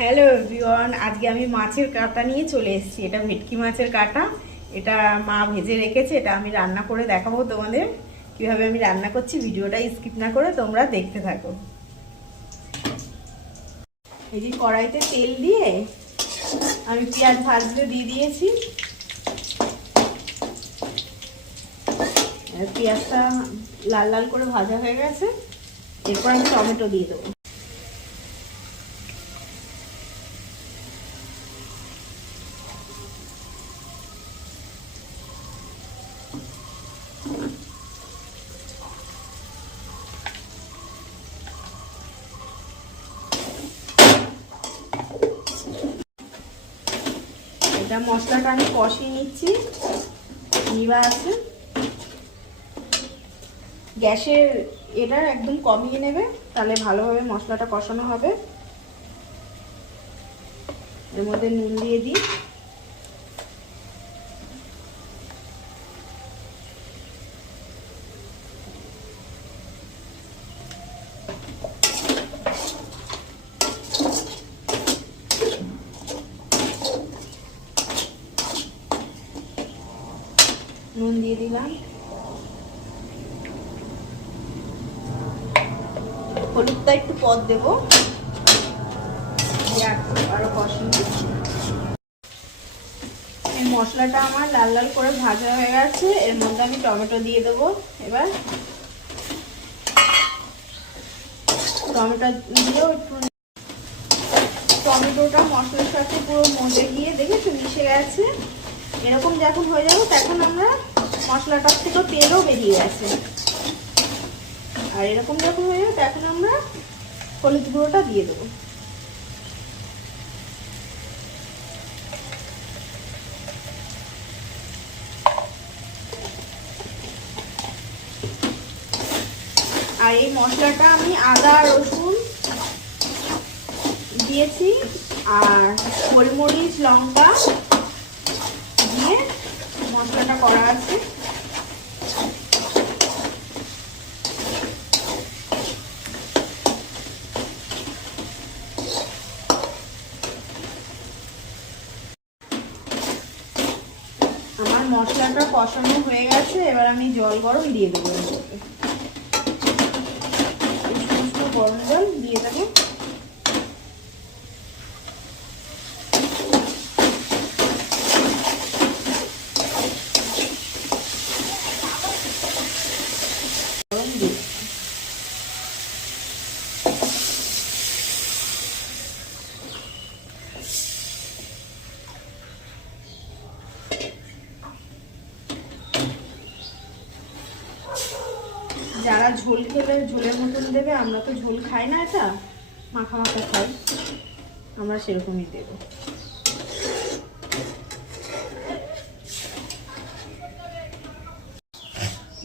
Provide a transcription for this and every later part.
Hello everyone, আজকে আমি মাছের কাঁটা নিয়ে চলে এসেছি। এটা ভেটকি মাছের কাঁটা। এটা মা ভেজে রেখেছে। এটা আমি রান্না করে দেখাবো তোমাদের কিভাবে আমি রান্না করছি। ভিডিওটা স্কিপ না করে তোমরা দেখতে থাকো। এই যে কড়াইতে তেল দিয়ে আমি পেঁয়াজ ভাজতে দিয়ে দিয়েছি। পেঁয়াজটা লাল লাল করে ভাজা হয়ে গেছে। এরপর আমি টমেটো দিয়ে দেবো। এটা মশলাটা আমি কষিয়ে নিচ্ছি। নিবা আছে গ্যাসের এটা একদম কমিয়ে নেবে, তাহলে ভালোভাবে মশলাটা কষানো হবে। এর মধ্যে নুন দিয়ে দিই। নুন দিয়ে দিলাম, হলুদটা একটু পর দেবো, আরো কষিয়ে দিচ্ছি। এই মশলাটা আমার লাল লাল করে ভাজা হয়ে গেছে। এর মধ্যে আমি টমেটো দিয়ে দেবো। এবার টমেটো দিয়েও একটু, টমেটোটা মশলার সাথে পুরো মজে গিয়ে দেখেছো মিশে গেছে। এরকম যখন হয়ে যাবে তখন আমরা মশলাটার থেকে তেলও বেরিয়ে গেছে। আর এরকম যখন হয়ে যাবে তখন আমরা হলুদ গুঁড়োটা দিয়ে দেবো। আর এই মশলাটা আমি আদা রসুন দিয়েছি আর গোলমরিচ লঙ্কা দিয়ে মশলাটা করা আছে। আমার মশলাটা কষানো হয়ে গেছে। এবার আমি জল গরম দিয়ে দেবো। গরম জল দিয়ে দেবো। যারা ঝোল খেলে ঝোলের মতন দেবে, আমরা তো ঝোল খাই না, এটা মাখা মাখা খাই, আমরা সেরকমই দেব।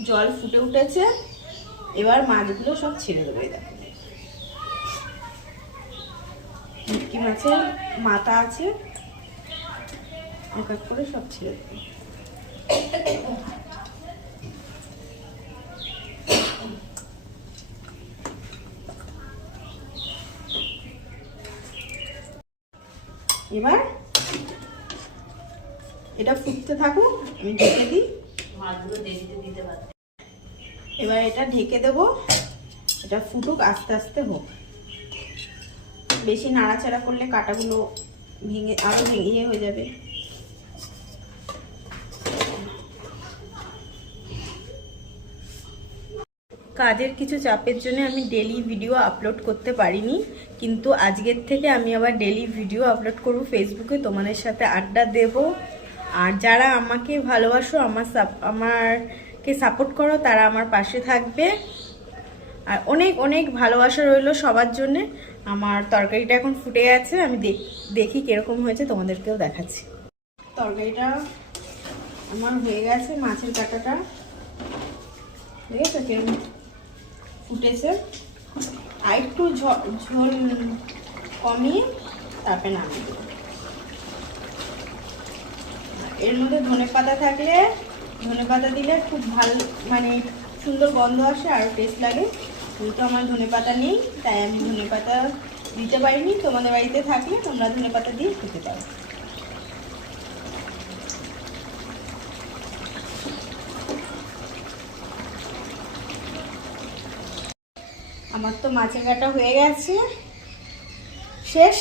জল ফুটে উঠেছে। এবার মাছগুলো সব ছেড়ে দেবে। দেখো ভেটকি মাছের মাথা আছে, এক এক করে সব ছেড়ে দেবে। এবার এটা ফুটতে থাকুক, আমি ঢেকে দিই। এবার এটা ঢেকে দেবো। এটা ফুটুক, আস্তে আস্তে হোক। বেশি নাড়াচাড়া করলে কাঁটাগুলো ভেঙে আরো ভেঙে হয়ে যাবে। কাজের কিছু চাপের জন্য আমি ডেলি ভিডিও আপলোড করতে পারিনি, কিন্তু আজকের থেকে আমি আবার ডেলি ভিডিও আপলোড করব ফেসবুকে, তোমাদের সাথে আড্ডা দেব। আর যারা আমাকে ভালোবাসো, আমাকে সাপোর্ট করো, তারা আমার পাশে থাকবে। আর অনেক অনেক ভালোবাসা রইল সবার জন্যে। আমার তরকারিটা এখন ফুটে গেছে, আমি দেখি কিরকম হয়েছে, তোমাদেরকেও দেখাচ্ছি। তরকারিটা আমার হয়ে গেছে, মাছের কাঁটাটা দেখেছো কিরকম ফুটেছে। আর একটু ঝোল কমিয়ে তারপরে নামিয়ে দেবো। এর মধ্যে ধনেপাতা থাকলে, ধনেপাতা দিলে খুব ভালো, মানে সুন্দর গন্ধ আসে আর টেস্ট লাগে। কিন্তু আমার ধনেপাতা নেই, তাই আমি ধনেপাতা দিতে পারিনি, তোমাদের বাড়িতে থাকলে তোমরা ধনেপাতা দিয়ে খেতে পারো। আমার তো মাছের কাটা হয়ে গেছে, শেষ।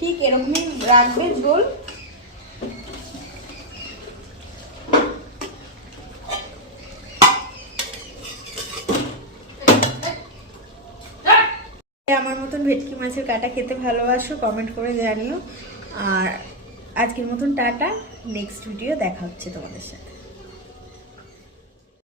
ঠিক এরকমই রাখবে ঝোল। আমার মতন ভেটকি মাছের কাটা খেতে ভালোবাসো, কমেন্ট করে জানিও। আর আজকের মতন টাটা, নেক্সট ভিডিও দেখা হচ্ছে তোমাদের সাথে।